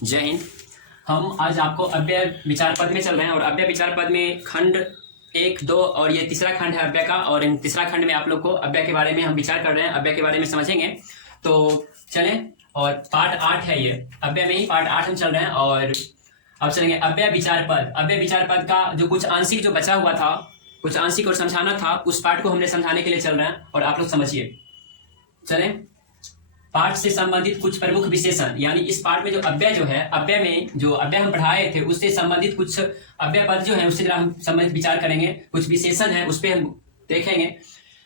जय हिंद। हम आज आपको अव्यय विचार पद में चल रहे हैं और अव्यय विचार पद में खंड 1, 2 और ये तीसरा खंड है अव्यय का। और इन तीसरा खंड में आप लोग को अव्यय के बारे में हम विचार कर रहे हैं, अव्यय के बारे में समझेंगे। तो चलें, और पार्ट 8 है ये, अव्यय में ही पार्ट 8 हम चल रहे हैं। और अब चलेंगे अव्यय विचार पद। अव्यय विचार पद का जो कुछ आंशिक जो बचा हुआ था, कुछ आंशिक और समझाना था, उस पार्ट को हमने समझाने के लिए चल रहे हैं और आप लोग समझिए। चलें, पाठ से संबंधित कुछ प्रमुख विशेषण, यानी इस पाठ में जो अव्यय जो है, अव्यय में जो अव्यय हम पढ़ाए थे उससे संबंधित कुछ अव्यय पद जो है उससे हम संबंधित विचार करेंगे। कुछ विशेषण है उस पर हम देखेंगे।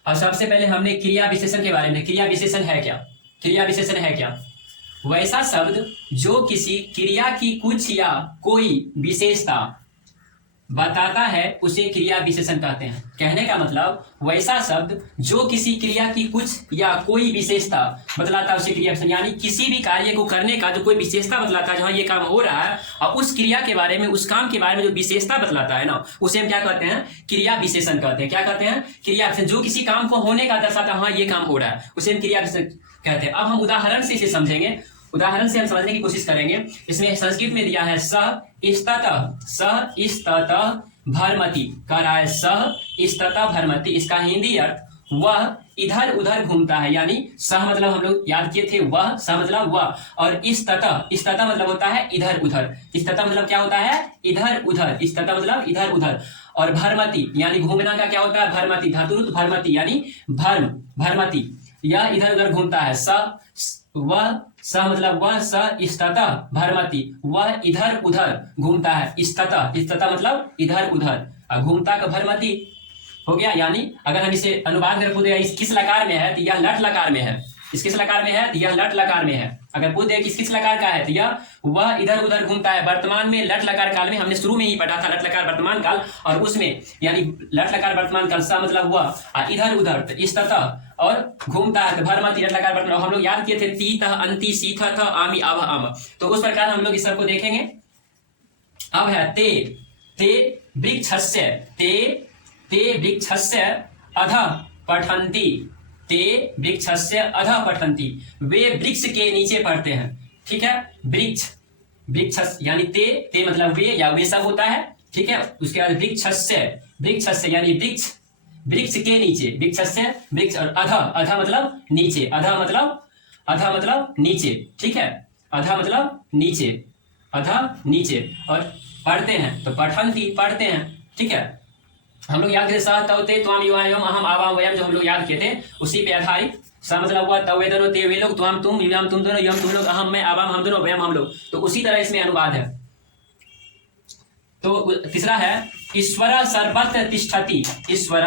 और सबसे पहले हमने क्रिया विशेषण के बारे में। क्रिया विशेषण है क्या? क्रिया विशेषण है क्या? वैसा शब्द जो किसी क्रिया की कुछ या कोई विशेषता बताता है उसे क्रिया विशेषण कहते हैं। कहने का मतलब वैसा शब्द जो किसी क्रिया की कुछ या कोई विशेषता बतलाता है उसे क्रिया विशेषण, यानी किसी भी कार्य को करने का जो कोई विशेषता बतलाता है, जहाँ ये काम हो रहा है और उस क्रिया के बारे में, उस काम के बारे में जो विशेषता बतलाता है ना, उसे हम क्या कहते हैं? क्रिया विशेषण कहते हैं। क्या कहते हैं? क्रिया विशेषण। जो किसी काम को होने का दर्शाता है, हाँ ये काम हो रहा है, उसे हम क्रिया विशेषण कहते हैं। अब हम उदाहरण से इसे समझेंगे, उदाहरण से हम समझने की कोशिश करेंगे। इसमें संस्कृत में दिया है सह इस्ततः भरमति, कह रहा है सह इस्ततः भरमति। इसका हिंदी अर्थ वह इधर उधर घूमता है, यानी सह मतलब हम लोग याद किए थे वह, सह मतलब वह, और इस्ततः, इस्ततः मतलब होता है इधर उधर। इस्ततः मतलब क्या होता है? इधर उधर। इस्ततः मतलब इधर उधर। और भरमति यानी घूमना का क्या होता है? भरमति, धातुरुत भरमति यानी भर्म, भरमति, यह इधर उधर घूमता है। वह, स मतलब वह, स इस्ततः भरमति, वह इधर उधर घूमता है। इस्ततः, इस्ततः मतलब इधर उधर, घूमता का भरमति हो गया। यानी अगर हम इसे अनुवाद कर पूछे इस किस लकार में है तो यह लट लकार में है, इस किस लकार में है तो यह लट लकार में है। अगर पूछ दे किस किस लकार का है तो यह वह इधर उधर घूमता है। वर्तमान में लट लकार काल में हमने शुरू में ही पढ़ा था लट लकार वर्तमान काल, और उसमें यानी लट लकार वर्तमान काल, सा मतलब वह, इधर उधर तो इस्ततः, और घूमता है तो भरमति, लट लकार वर्तमान। हम लोग याद किए थे तीतः अंति सीथः आमि अव अम, तो उस प्रकार हम लोग इस सबको देखेंगे। अब है ते वृक्षस्य, ते वृक्षस्य अधः पठन्ति, ते वृक्षस्य अधः पठन्ति, वे वृक्ष के नीचे पढ़ते हैं। ठीक है, वृक्ष, वृक्ष यानी ते मतलब वे या वे सब होता है। ठीक है, उसके बाद वृक्षस्य, वृक्षस्य यानी वृक्ष, वृक्ष के नीचे, वृक्षस्य वृक्ष, और अधः, अधः मतलब नीचे, अधः मतलब नीचे। ठीक है, अधः मतलब नीचे, अधः नीचे, और पढ़ते हैं तो पठन्ति पढ़ते हैं। ठीक है, हम लोग याद किए सह तव ते त्वाम युवायम अहम आवाम वयम, जो हम लोग याद किए थे उसी पे आधारित। स मतलब हुआ तव वे दोनों, ते वे लोग, त्वाम तुम, युवाम तुम दोनों, यम तुम लोग, अहम मैं, आवाम हम दोनों, वयम हम लोग। तो उसी तरह इसमें अनुवाद है। तो तीसरा है ईश्वर सर्वत्र तिष्ठति, ईश्वर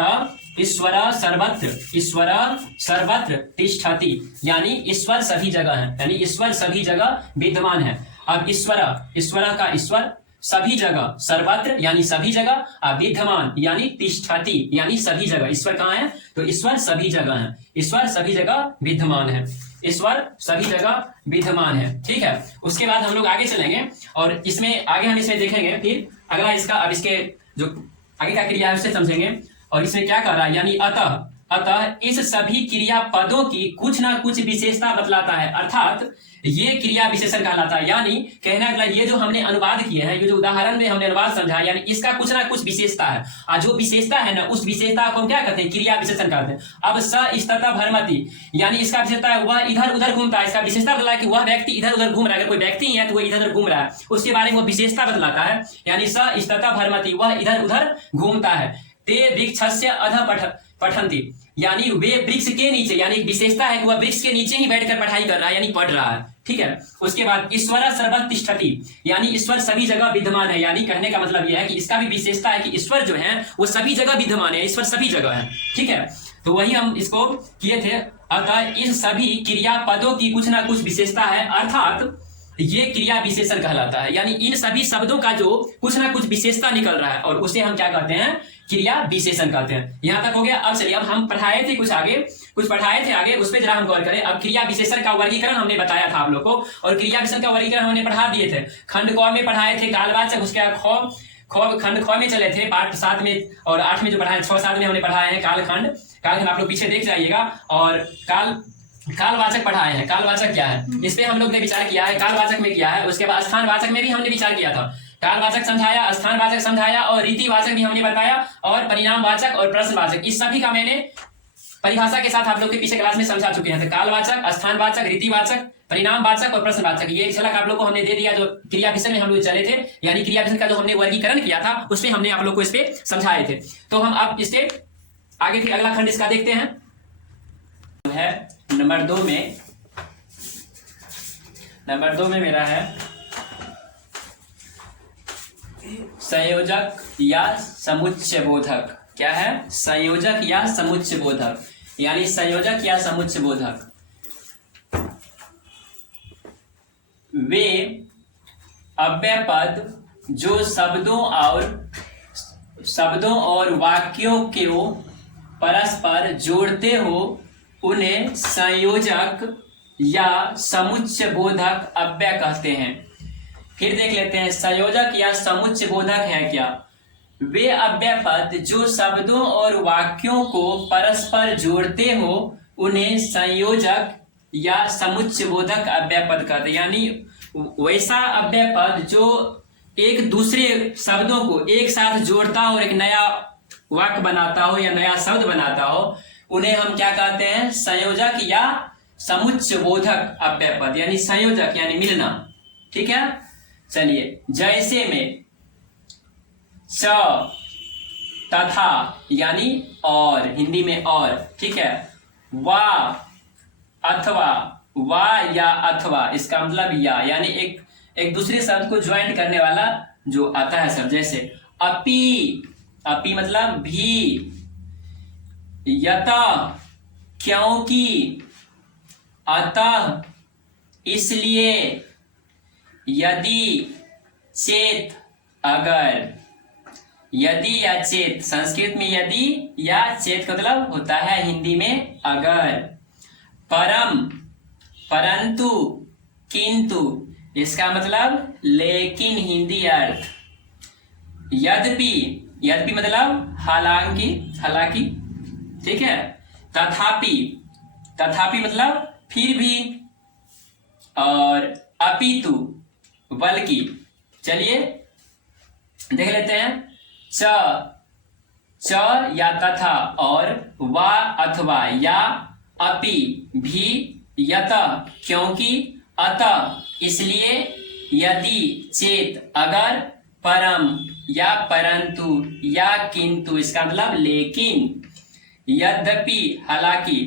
सर्वत्र तिष्ठति, यानी ईश्वर सभी जगह है, यानी ईश्वर सभी जगह विद्यमान है। अब ईश्वर का ईश्वर, सभी जगह, सर्वत्र यानी सभी जगह, विद्यमान यानी तिष्ठति यानी सभी जगह। ईश्वर कहाँ है? तो ईश्वर सभी जगह है, ईश्वर सभी जगह विद्यमान है, ईश्वर सभी जगह विद्यमान है। ठीक है, उसके बाद हम लोग आगे चलेंगे और इसमें आगे हम इसमें देखेंगे फिर अगला इसका, अब इसके जो आगे का क्रिया है उससे समझेंगे। और इसमें क्या कर रहा है, यानी अतः इस सभी क्रिया पदों की कुछ ना कुछ विशेषता बतलाता है, अर्थात ये क्रिया विशेषण कहलाता है। यानी कहना मतलब ये जो हमने अनुवाद किए हैं, ये जो उदाहरण में हमने अनुवाद समझा, यानी इसका कुछ ना कुछ विशेषता है, और जो विशेषता है ना उस विशेषता को हम क्या कहते हैं? क्रिया विशेषण कहते हैं। अब स इस्ततः भरमति, यानी इसका विशेषता है वह इधर उधर घूमता है, इसका विशेषता बतला कि वह व्यक्ति इधर उधर घूम रहा है। अगर कोई व्यक्ति है तो वह इधर उधर घूम रहा है, उसके बारे में वो विशेषता बतलाता है। यानी स इस्ततः भरमति, वह इधर उधर घूमता है। ते वृक्षस्य अधः पठन्ति, यानी वे वृक्ष के नीचे, यानी विशेषता है कि वह वृक्ष के नीचे ही बैठकर पढ़ाई कर रहा है, यानी पढ़ रहा है। ठीक है, उसके बाद ईश्वर सर्वत्र तिष्ठति, यानी ईश्वर सभी जगह विद्यमान है। यानी कहने का मतलब यह है कि इसका भी विशेषता है कि ईश्वर जो है वो सभी जगह विद्यमान है, ईश्वर सभी जगह है। ठीक है, तो वही हम इसको किए थे। अतः इस सभी क्रिया पदों की कुछ ना कुछ विशेषता है, अर्थात ये क्रिया विशेषण कहलाता है। यानी इन सभी शब्दों का जो कुछ ना कुछ विशेषता निकल रहा है और उसे हम क्या कहते हैं? क्रिया विशेषण कहते हैं। यहां तक हो गया। अब चलिए, अब हम पढ़ाए थे कुछ पढ़ाए थे आगे, उस पर जरा हम गौर करें। अब क्रिया विशेषण का वर्गीकरण हमने बताया था आप लोग को, और क्रिया विशेषण का वर्गीकरण हमने पढ़ा दिए थे। खंड क में पढ़ाए थे कालवाचक, उसके बाद खंड ख में चले थे, पार्ट 7 में और 8 में जो पढ़ाए, 6-7 में हमने पढ़ाए हैं कालखंड। आप लोग पीछे देख जाइएगा। और कालवाचक पढ़ाए हैं। कालवाचक क्या है, इस पे हम लोग ने विचार किया है, कालवाचक में किया है। उसके बाद स्थानवाचक में भी हमने विचार किया था। कालवाचक समझाया, स्थानवाचक समझाया और रीतिवाचक भी हमने बताया, और परिणामवाचक और प्रश्नवाचक, इस सभी का मैंने परिभाषा के साथ आप लोग के पीछे क्लास में समझा चुके हैं। तो कालवाचक, स्थानवाचक, रीतिवाचक, परिणामवाचक और प्रश्नवाचक, ये झलक आप लोग को हमने दे दिया जो क्रिया विषय में हम लोग चले थे, यानी क्रिया विषय का जो हमने वर्गीकरण किया था उसमें हमने आप लोग को इस पे समझाए थे। तो हम अब इससे आगे फिर अगला खंड इसका देखते हैं। है नंबर 2 में, नंबर 2 में मेरा है संयोजक या समुच्चय बोधक। क्या है, संयोजक या समुच्चय बोधक, यानी संयोजक या समुच्चय बोधक वे अव्यय पद जो शब्दों और वाक्यों को परस्पर जोड़ते हो उन्हें संयोजक या समुच्चय बोधक अव्यय कहते हैं। फिर देख लेते हैं संयोजक या समुच्चय बोधक है क्या। वे अव्यय पद जो शब्दों और वाक्यों को परस्पर जोड़ते हो उन्हें संयोजक या समुच्चय बोधक अव्यय पद कहते हैं। यानी वैसा अव्यय पद जो एक दूसरे शब्दों को एक साथ जोड़ता हो और एक नया वाक्य बनाता हो या नया शब्द बनाता हो, उन्हें हम क्या कहते हैं, संयोजक या समुच्चय बोधक अव्यय पद, यानी संयोजक यानी मिलना। ठीक है, चलिए जैसे में च, तथा यानी और, हिंदी में और। ठीक है, वा, अथवा, वा या अथवा इसका मतलब या, यानी एक दूसरे शब्द को ज्वाइंट करने वाला जो आता है शब्द। जैसे अपि, अपि मतलब भी, यथा क्योंकि, अतः इसलिए, यदि, चेत अगर। यदि या चेत, संस्कृत में यदि या चेत का मतलब होता है हिंदी में अगर। परम, परंतु, किंतु इसका मतलब लेकिन हिंदी अर्थ। यद्यपि, यद्यपि मतलब हालांकि, हालांकि। ठीक है, तथापि, तथापि मतलब फिर भी, और अपितु बल्कि। चलिए देख लेते हैं च, च या तथा, और वा अथवा या, अपि भी, यत क्योंकि, अतः इसलिए, यदि चेत अगर, परम या परंतु या किंतु इसका मतलब लेकिन, यद्यपि हालांकि,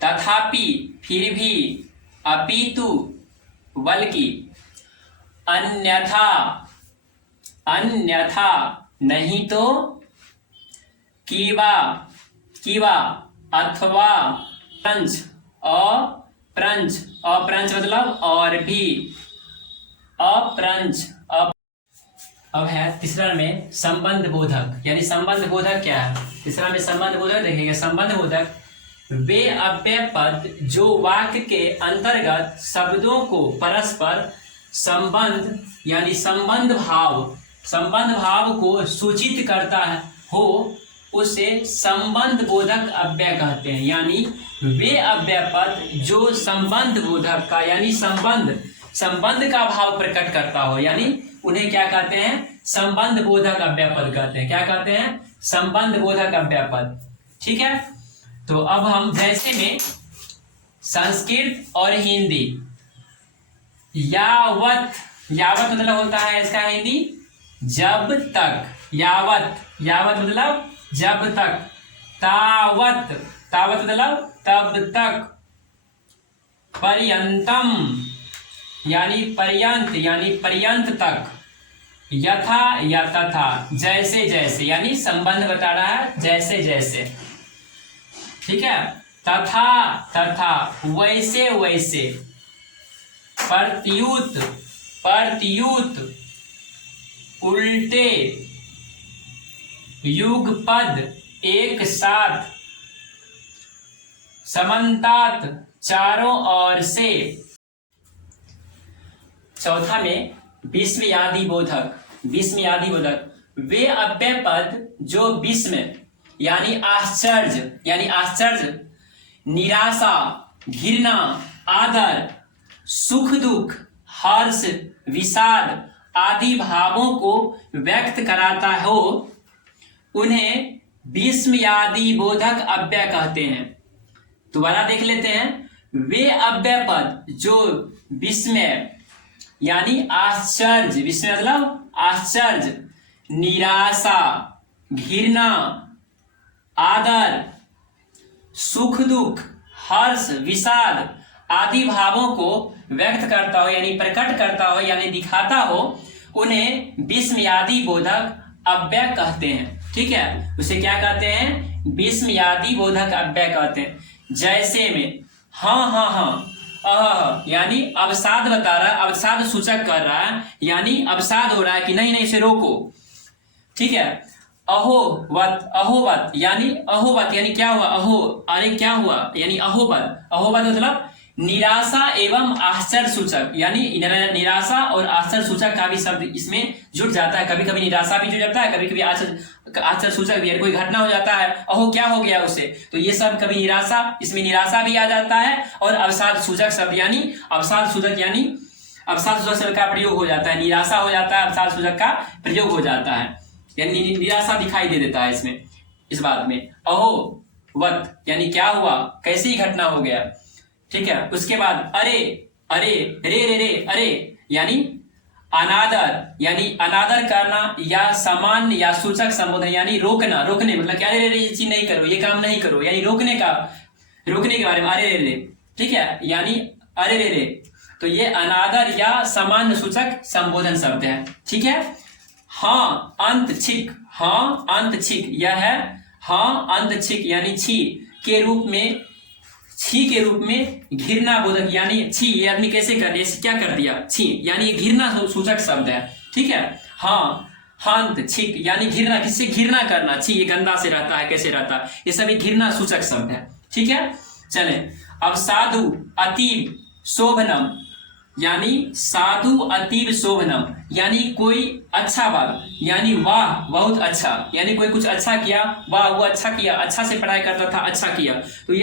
तथापि फिर भी, अपितु बल्कि, अन्यथा, अन्यथा नहीं तो, कीवा, कीवा अथवा, प्रंच, अप्रंच, अप्रंच मतलब और भी, अप्रंच। अब है तीसरा में संबंध बोधक, यानी संबंध बोधक क्या है। तीसरा में संबंध बोधक देखेंगे। संबंध बोधक वे अव्यय पद जो वाक्य के अंतर्गत शब्दों को परस्पर संबंध यानी संबंध भाव को सूचित करता है हो उसे संबंध बोधक अव्यय कहते हैं। यानी वे अव्यय पद जो संबंध बोधक का यानी संबंध का भाव प्रकट करता हो, यानी उन्हें क्या कहते हैं, संबंध बोधक अव्यय पद कहते हैं। क्या कहते हैं, संबंध बोधक अव्यय पद। ठीक है, तो अब हम जैसे में संस्कृत और हिंदी, यावत, यावत मतलब होता है इसका हिंदी जब तक, यावत, यावत मतलब जब तक, तावत, तावत मतलब तब तक, पर्यंतम यानी पर्यंत यानी पर्यंत तक, यथा या तथा जैसे जैसे यानी संबंध बता रहा है जैसे जैसे। ठीक है, तथा तथा वैसे वैसे, प्रत्युत प्रत्युत, उल्टे, युगपद एक साथ, समन्तात चारों ओर से। चौथा में विस्मयादि बोधक, विस्मयादि बोधक वे अव्यय पद जो विस्मय यानी आश्चर्य, निराशा, घृणा, आदर, सुख दुख, हर्ष, विषाद आदि भावों को व्यक्त कराता हो उन्हें विस्मयादि बोधक अव्यय कहते हैं। दोबारा देख लेते हैं। वे अव्यय पद जो विस्मय यानी आश्चर्य, विस्मय मतलब आश्चर्य, निराशा, घृणा, आदर, सुख दुख, हर्ष, विषाद आदि भावों को व्यक्त करता हो यानी प्रकट करता हो यानी दिखाता हो उन्हें विस्मयादि बोधक अव्यय कहते हैं। ठीक है, उसे क्या कहते हैं? विस्मयादि बोधक अव्यय कहते हैं। जैसे में हाँ हाँ हाँ, यानी अवसाद बता रहा है, अवसाद सूचक कर रहा है यानी अवसाद हो रहा है कि नहीं नहीं इसे रोको। ठीक है, अहोवत, अहोवत यानी अहोवत यानी क्या हुआ? अहो, अरे क्या हुआ यानी अहोवत। अहोवत मतलब निराशा एवं आश्चर्य सूचक, यानी निराशा और आश्चर्य सूचक का भी शब्द इसमें जुड़ जाता है। कभी कभी निराशा भी जुड़ जाता है, कभी कभी आश्चर्य सूचक भी। कोई घटना हो जाता है, अहो क्या हो गया उसे, तो ये सब कभी निराशा, इसमें निराशा भी आ जाता है और अवसाद सूचक शब्द यानी अवसाद सूचक यानी अवसाद सूचक शब्द का प्रयोग हो जाता है। निराशा हो जाता है, अवसाद सूचक का प्रयोग हो जाता है यानी निराशा दिखाई दे देता है इसमें, इस बात में। अहोवत यानी क्या हुआ, कैसी घटना हो गया। ठीक है, उसके बाद अरे, अरे, रे रे रे, अरे यानी अनादर, यानी अनादर करना या सामान्य या सूचक संबोधन यानी रोकना, रोकने मतलब क्या, अरे रे ये चीज नहीं करो, ये काम नहीं करो, यानी रोकने का, रोकने के बारे में अरे रे रे। ठीक है, यानी अरे रे रे, तो ये अनादर या सामान्य सूचक संबोधन शब्द है। ठीक है, हाँ अंत छिक, हाँ अंत छिक, यह है हाँ अंत छिक यानी छी के रूप में, छी के रूप में घृणा बोधक यानी छी, ये आदमी कैसे कर दिया, क्या कर दिया, छी यानी ये घृणा सूचक शब्द है। ठीक है, हाँ हंत छिक यानी घृणा, किससे घृणा करना, छी ये गंदा से रहता है, कैसे रहता है, ये सभी घृणा सूचक शब्द है। ठीक है, चले अब साधु अतीब शोभनम, यानी साधु अतीब शोभनम यानी कोई अच्छा बात, यानी वाह बहुत अच्छा, यानी कोई कुछ अच्छा किया, वाह वो अच्छा किया, अच्छा से पढ़ाई करता था, अच्छा किया, तो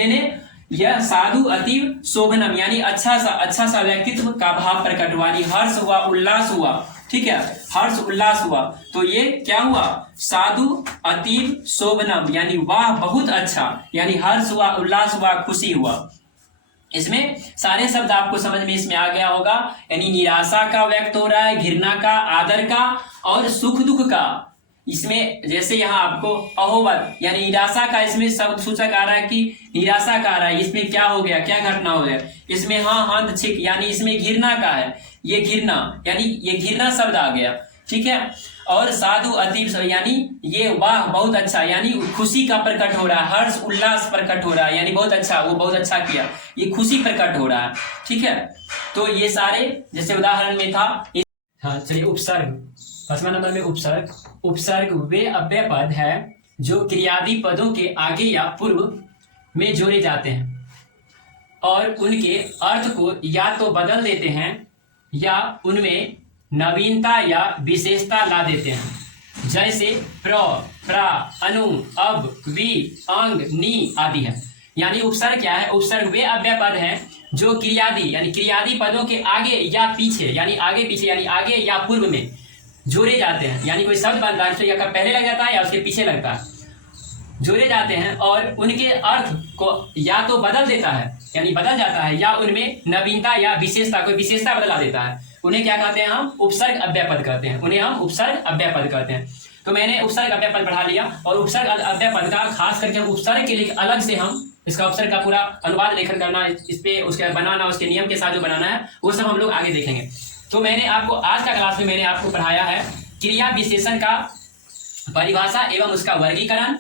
यह साधु अतीब शोभनम यानी अच्छा सा व्यक्तित्व का भाव प्रकट हुआ, यानी हर्ष हुआ, उल्लास हुआ। ठीक है, हर्ष उल्लास हुआ, तो ये क्या हुआ, साधु अतीब शोभनम यानी वाह बहुत अच्छा, यानी हर्ष हुआ, उल्लास हुआ, खुशी हुआ। इसमें सारे शब्द आपको समझ में इसमें आ गया होगा, यानी निराशा का व्यक्त हो रहा है, घृणा का, आदर का और सुख दुख का। इसमें जैसे यहाँ आपको अहोवत यानी निराशा का इसमें शब्द सूचक आ रहा है कि निराशा का आ रहा है, इसमें क्या हो गया, क्या घटना हो गया, इसमें हाँ हंत छिक यानी इसमें घृणा का है, ये घृणा यानी ये घृणा शब्द आ गया। ठीक है, और साधु अतीब यानी ये वाह बहुत अच्छा, यानी खुशी का प्रकट हो रहा है, हर्ष उल्लास प्रकट हो रहा है, यानी बहुत अच्छा, वो बहुत अच्छा किया, ये खुशी प्रकट हो रहा है। ठीक है, तो ये सारे जैसे उदाहरण में था। हाँ चलिए, उपसर्ग 5वां नंबर में उपसर्ग। उपसर्ग वे अव्यय पद है जो क्रियादि पदों के आगे या पूर्व में जोड़े जाते हैं और उनके अर्थ को या तो बदल देते हैं या उनमें नवीनता या विशेषता ला देते हैं, जैसे प्र, प्रा, अनु, अब, वि, अंग, नी आदि है। यानी उपसर्ग क्या है, उपसर्ग वे अव्यय पद है जो क्रियादि यानी क्रियादि पदों के आगे या पीछे यानी आगे पीछे यानी आगे या पूर्व में जोड़े जाते हैं, यानी कोई शब्द बनता है तो या पहले लग जाता है या उसके पीछे लगता है, जोड़े जाते हैं और उनके अर्थ को या तो बदल देता है यानी बदल जाता है या उनमें नवीनता या विशेषता, कोई विशेषता बदला देता है, उन्हें क्या कहते हैं, हम उपसर्ग अव्यय पद कहते हैं, उन्हें हम उपसर्ग अव्यय पद कहते हैं। तो मैंने उपसर्ग अव्यय पद पढ़ा लिया और उपसर्ग अव्यय पद का खास करके उपसर्ग के लिए अलग से हम इसका उपसर्ग का पूरा अनुवाद लेखन करना, इस पे उसके बनाना, उसके नियम के साथ जो बनाना है वो सब हम लोग आगे देखेंगे। तो मैंने आपको आज का क्लास में मैंने आपको पढ़ाया है क्रिया विशेषण का परिभाषा एवं उसका वर्गीकरण,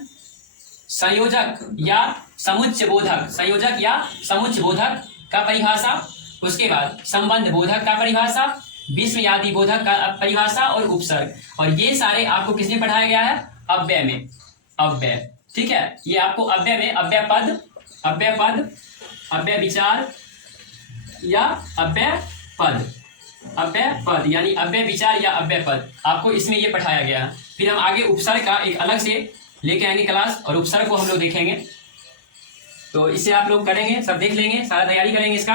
संयोजक या समुच्चय बोधक, संयोजक या समुच्चय बोधक का परिभाषा, उसके बाद संबंध बोधक का परिभाषा, विस्मयादि बोधक का परिभाषा और उपसर्ग, और ये सारे आपको किसमें पढ़ाया गया है, अव्यय में, अव्यय। ठीक है, ये आपको अव्यय में अव्यय पद, अव्यय पद, अव्यय विचार या अव्यय पद, अव्यय पद यानी अव्यय विचार या अव्यय पद, आपको इसमें ये पढ़ाया गया है। फिर हम आगे उपसर्ग का एक अलग से लेके आएंगे क्लास और उपसर्ग को हम लोग देखेंगे। तो इससे आप लोग करेंगे, सब देख लेंगे, सारा तैयारी करेंगे इसका।